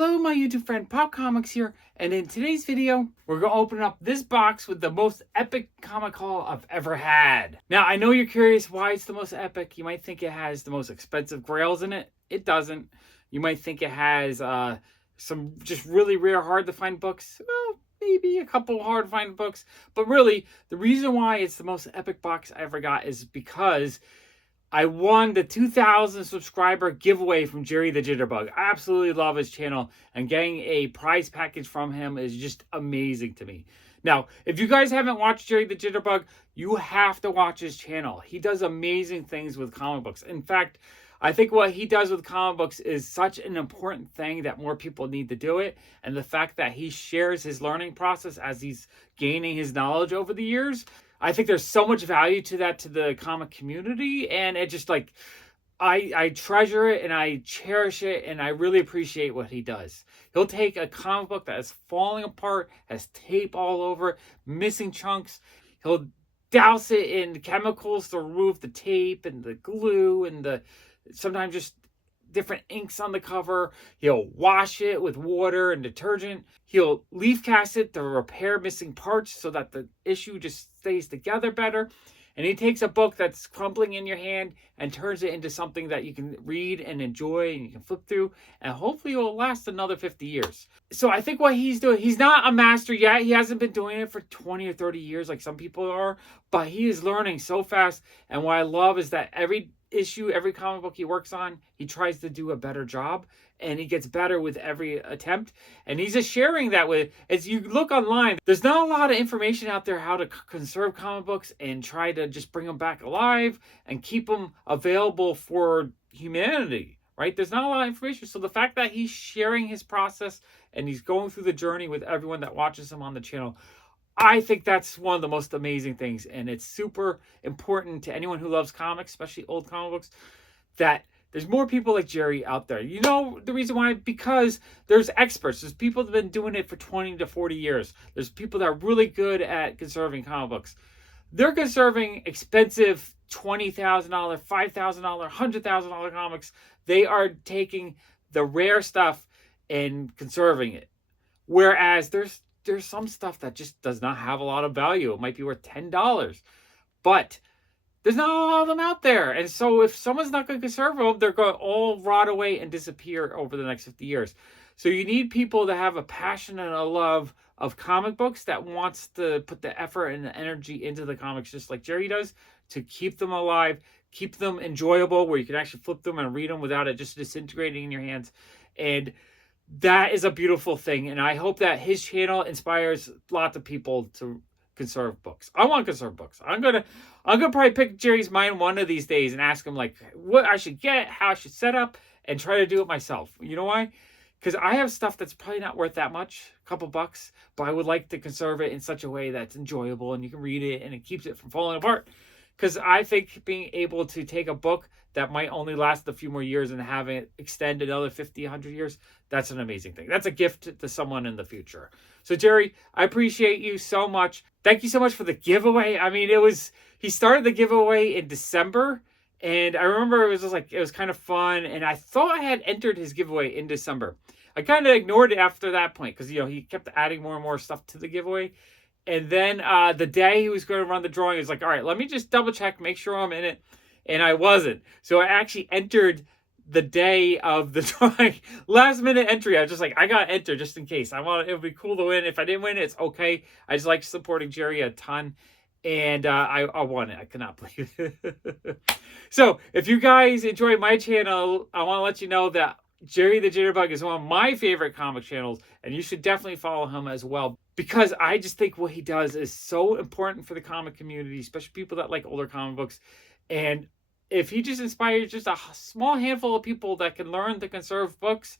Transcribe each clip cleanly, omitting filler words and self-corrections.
Hello my YouTube friend, Pop Comics here, and in today's video, we're going to open up this box with the most epic comic haul I've ever had. Now, I know you're curious why it's the most epic. You might think it has the most expensive grails in it. It doesn't. You might think it has some just really rare, hard to find books. Well, maybe a couple hard to find books. But really, the reason why it's the most epic box I ever got is because I won the 2,000 subscriber giveaway from Jerry the Jitterbug. I absolutely love his channel, and getting a prize package from him is just amazing to me. Now, if you guys haven't watched Jerry the Jitterbug, you have to watch his channel. He does amazing things with comic books. In fact, I think what he does with comic books is such an important thing that more people need to do it. And the fact that he shares his learning process as he's gaining his knowledge over the years, I think there's so much value to that to the comic community, and it just like I treasure it and I cherish it, and I really appreciate what he does. He'll take a comic book that is falling apart, has tape all over it, missing chunks. He'll douse it in chemicals to remove the tape and the glue and the sometimes just different inks on the cover. He'll wash it with water and detergent. He'll leaf cast it to repair missing parts so that the issue just stays together better. And he takes a book that's crumbling in your hand and turns it into something that you can read and enjoy and you can flip through, and hopefully it will last another 50 years. So I think what he's doing, he's not a master yet. He hasn't been doing it for 20 or 30 years like some people are, but he is learning so fast. And what I love is that every issue, every comic book he works on, he tries to do a better job, and he gets better with every attempt. And he's just sharing that with, as you look online, there's not a lot of information out there how to conserve comic books and try to just bring them back alive and keep them available for humanity, right? There's not a lot of information. So the fact that he's sharing his process and he's going through the journey with everyone that watches him on the channel, I think that's one of the most amazing things, and it's super important to anyone who loves comics, especially old comic books, that there's more people like Jerry out there. You know the reason why? Because there's experts. There's people that have been doing it for 20 to 40 years. There's people that are really good at conserving comic books. They're conserving expensive $20,000, $5,000, $100,000 comics. They are taking the rare stuff and conserving it. Whereas there's some stuff that just does not have a lot of value. It might be worth $10, but there's not a lot of them out there. And so if someone's not going to conserve them, they're going to all rot away and disappear over the next 50 years. So you need people that have a passion and a love of comic books, that wants to put the effort and the energy into the comics just like Jerry does, to keep them alive, keep them enjoyable, where you can actually flip them and read them without it just disintegrating in your hands. And that is a beautiful thing, and I hope that his channel inspires lots of people to conserve books. I want to conserve books. I'm gonna probably pick Jerry's mind one of these days and ask him like what I should get, how I should set up, and try to do it myself. You know why? Because I have stuff that's probably not worth that much, a couple bucks, but I would like to conserve it in such a way that's enjoyable and you can read it and it keeps it from falling apart. Because I think being able to take a book that might only last a few more years and have it extend another 50, 100 years, that's an amazing thing. That's a gift to someone in the future. So Jerry, I appreciate you so much. Thank you so much for the giveaway. I mean, he started the giveaway in December, and I remember it was kind of fun, and I thought I had entered his giveaway in December. I kind of ignored it after that point because, you know, he kept adding more and more stuff to the giveaway. And then the day he was going to run the drawing, he was like, all right, let me just double check, make sure I'm in it. And I wasn't. So I actually entered the day of the drawing. Last minute entry. I was just like, I got to enter just in case. It would be cool to win. If I didn't win, it's okay. I just like supporting Jerry a ton. And I won it. I cannot believe it. So if you guys enjoy my channel, I want to let you know that Jerry the Jitterbug is one of my favorite comic channels, and you should definitely follow him as well, because I just think what he does is so important for the comic community, especially people that like older comic books. And if he just inspires just a small handful of people that can learn to conserve books,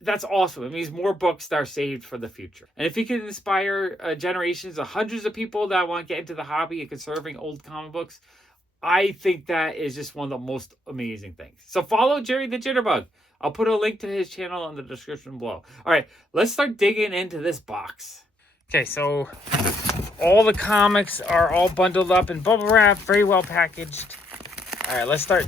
that's awesome. It means more books that are saved for the future. And if he can inspire generations of hundreds of people that want to get into the hobby of conserving old comic books, I think that is just one of the most amazing things. So follow Jerry the Jitterbug. I'll put a link to his channel in the description below. All right, let's start digging into this box. Okay, so all the comics are all bundled up in bubble wrap, very well packaged. All right, let's start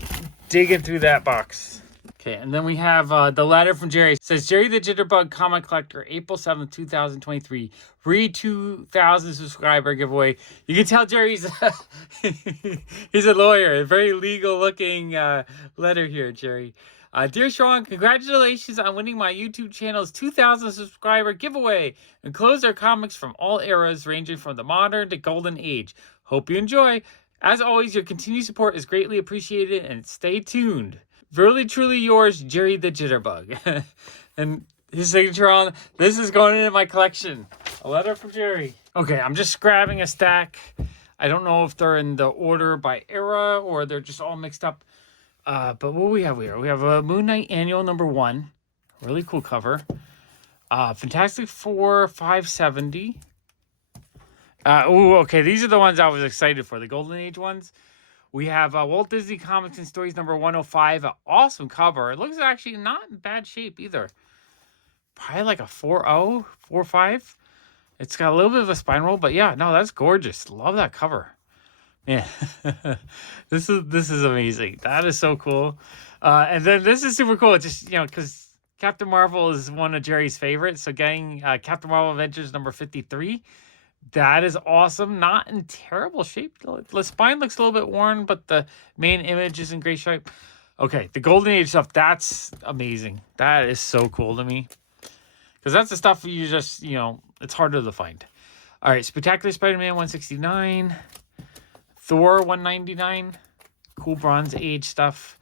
digging through that box. Okay, and then we have the letter from Jerry. It says, Jerry the Jitterbug Comic Collector, April 7th, 2023. Read 2,000 subscriber giveaway. You can tell Jerry's he's a lawyer. A very legal looking letter here, Jerry. Dear Sean, congratulations on winning my YouTube channel's 2,000 subscriber giveaway. Enclosed are comics from all eras, ranging from the modern to golden age. Hope you enjoy. As always, your continued support is greatly appreciated, and stay tuned. Really, truly yours, Jerry the Jitterbug. And his signature on, this is going into my collection. A letter from Jerry. Okay, I'm just grabbing a stack. I don't know if they're in the order by era or they're just all mixed up. But what do we have here? We have a Moon Knight Annual #1. Really cool cover. Fantastic Four 570. Okay, these are the ones I was excited for. The Golden Age ones. We have Walt Disney Comics and Stories #105. An awesome cover. It looks actually not in bad shape either. Probably like a 4.0, 4.5. It's got a little bit of a spine roll, but yeah, no, that's gorgeous. Love that cover. Yeah, this is amazing. That is so cool. And then this is super cool. Just, because Captain Marvel is one of Jerry's favorites. So getting Captain Marvel Adventures #53. That is awesome. Not in terrible shape. The spine looks a little bit worn, but the main image is in great shape. Okay, the Golden Age stuff, that's amazing. That is so cool to me. Because that's the stuff you just, it's harder to find. All right, Spectacular Spider-Man 169. Thor 199. Cool Bronze Age stuff.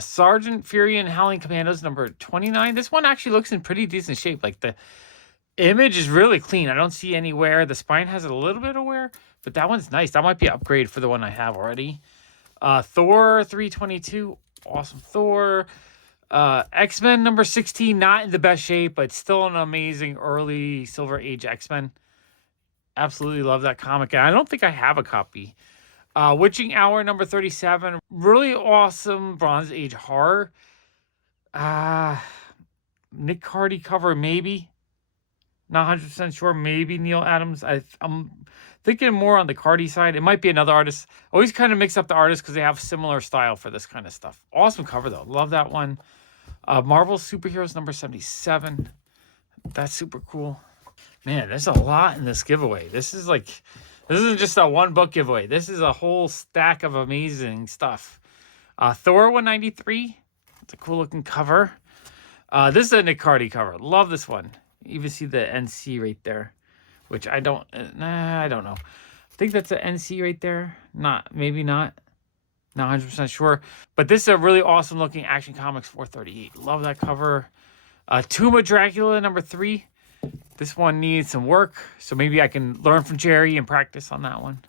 Sergeant Fury and Howling Commandos #29. This one actually looks in pretty decent shape. Like the image is really clean. I don't see any wear. The spine has a little bit of wear, but that one's nice. That might be an upgrade for the one I have already. Thor 322. Awesome Thor. X-Men #16. Not in the best shape, but still an amazing early Silver Age X-Men. Absolutely love that comic. And I don't think I have a copy. Witching Hour #37. Really awesome Bronze Age horror. Nick Cardy cover, maybe. Not 100% sure. Maybe Neil Adams. I'm thinking more on the Cardy side. It might be another artist. Always kind of mix up the artists because they have similar style for this kind of stuff. Awesome cover, though. Love that one. Marvel Superheroes #77. That's super cool. Man, there's a lot in this giveaway. This isn't just a one book giveaway. This is a whole stack of amazing stuff. Thor 193. It's a cool looking cover. This is a Nick Cardy cover. Love this one. You even see the NC right there, which I don't know. I think that's an NC right there. Maybe not. Not 100% sure. But this is a really awesome looking Action Comics 438. Love that cover. Tomb of Dracula #3. This one needs some work, so maybe I can learn from Jerry and practice on that one.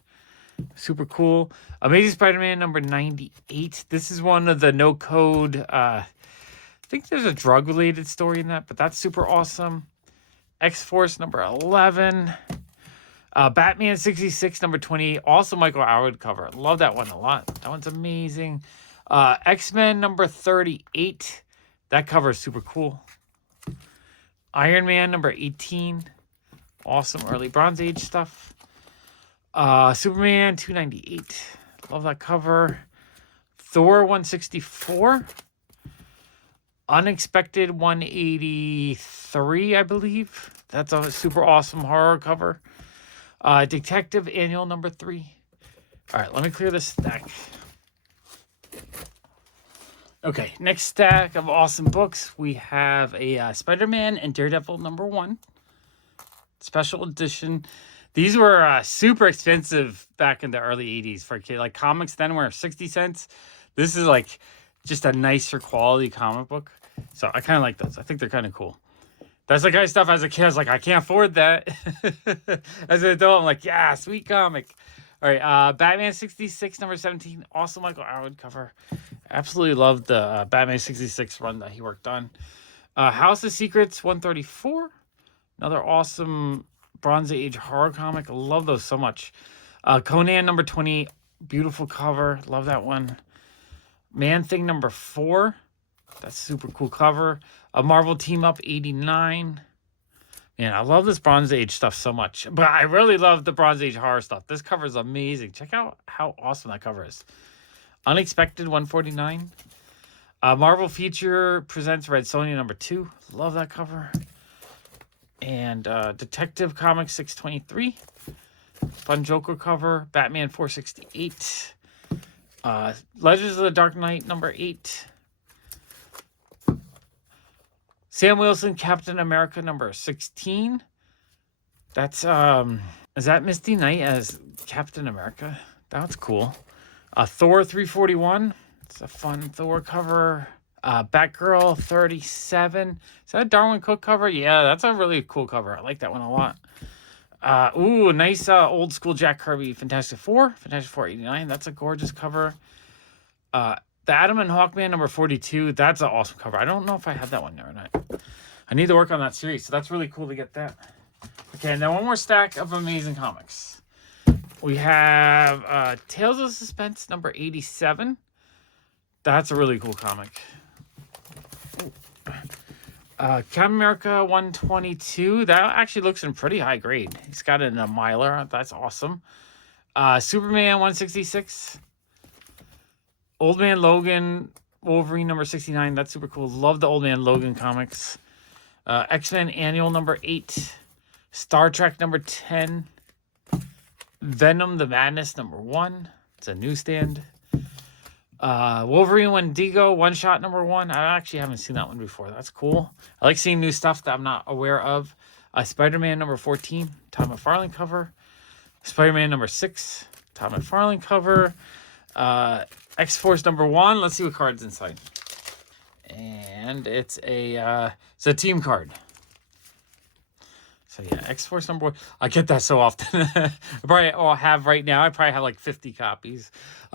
Super cool. Amazing Spider-Man #98. This is one of the no code. I think there's a drug related story in that, but that's super awesome. X-Force #11. Batman 66 #28. Also Michael Howard cover. Love that one a lot. That one's amazing. X-Men #38. That cover is super cool. Iron Man #18. Awesome early Bronze Age stuff. Superman 298. Love that cover. Thor 164. Unexpected 183, I believe. That's a super awesome horror cover. Detective Annual #3. All right, let me clear this stack. Okay, next stack of awesome books. We have a Spider-Man and Daredevil #1. Special edition. These were super expensive back in the early 80s for a kid. Like comics then were 60 cents. This is like just a nicer quality comic book. So I kind of like those. I think they're kind of cool. That's the kind of stuff as a kid, I was like, I can't afford that. As an adult, I'm like, yeah, sweet comic. All right, Batman 66 #17. Also Michael Howard cover. Absolutely loved the Batman 66 run that he worked on. House of Secrets 134. Another awesome Bronze Age horror comic. I love those so much. Conan #20. Beautiful cover. Love that one. Man-Thing #4. That's super cool cover. A Marvel Team Up 89. Man, I love this Bronze Age stuff so much. But I really love the Bronze Age horror stuff. This cover is amazing. Check out how awesome that cover is. Unexpected 149. Marvel Feature presents Red Sonja #2. Love that cover. And Detective Comics 623. Fun Joker cover. Batman 468. Legends of the Dark Knight #8. Sam Wilson, Captain America #16. That's, is that Misty Knight as Captain America? That's cool. Thor 341. It's a fun Thor cover. Batgirl 37. Is that a Darwin Cook cover? Yeah, that's a really cool cover. I like that one a lot. Nice old school Jack Kirby Fantastic Four. Fantastic Four 89. That's a gorgeous cover. The Atom and Hawkman #42. That's an awesome cover. I don't know if I had that one there or not. I need to work on that series, so that's really cool to get that. Okay, now one more stack of amazing comics. We have Tales of Suspense #87. That's a really cool comic. Captain America 122. That actually looks in pretty high grade. He's got it in a miler. That's awesome. Superman 166. Old Man Logan Wolverine #69. That's super cool. Love the Old Man Logan comics. X-Men Annual #8. Star Trek #10. Venom the Madness #1. It's a newsstand. Wolverine Wendigo one shot #1. I actually haven't seen that one before. That's cool. I like seeing new stuff that I'm not aware of. Spider-Man #14. Todd McFarlane cover. Spider-Man #6. Todd McFarlane cover. X-Force #1. Let's see what card's inside. And it's a team card. So yeah, X-Force #1. I get that so often. I probably have right now. I probably have like 50 copies.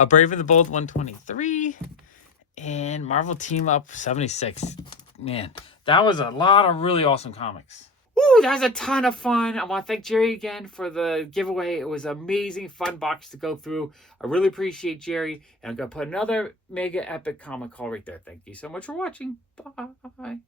Brave and the Bold 123. And Marvel Team Up 76. Man, that was a lot of really awesome comics. Woo, that was a ton of fun. I want to thank Jerry again for the giveaway. It was an amazing, fun box to go through. I really appreciate Jerry. And I'm going to put another mega epic comic haul right there. Thank you so much for watching. Bye.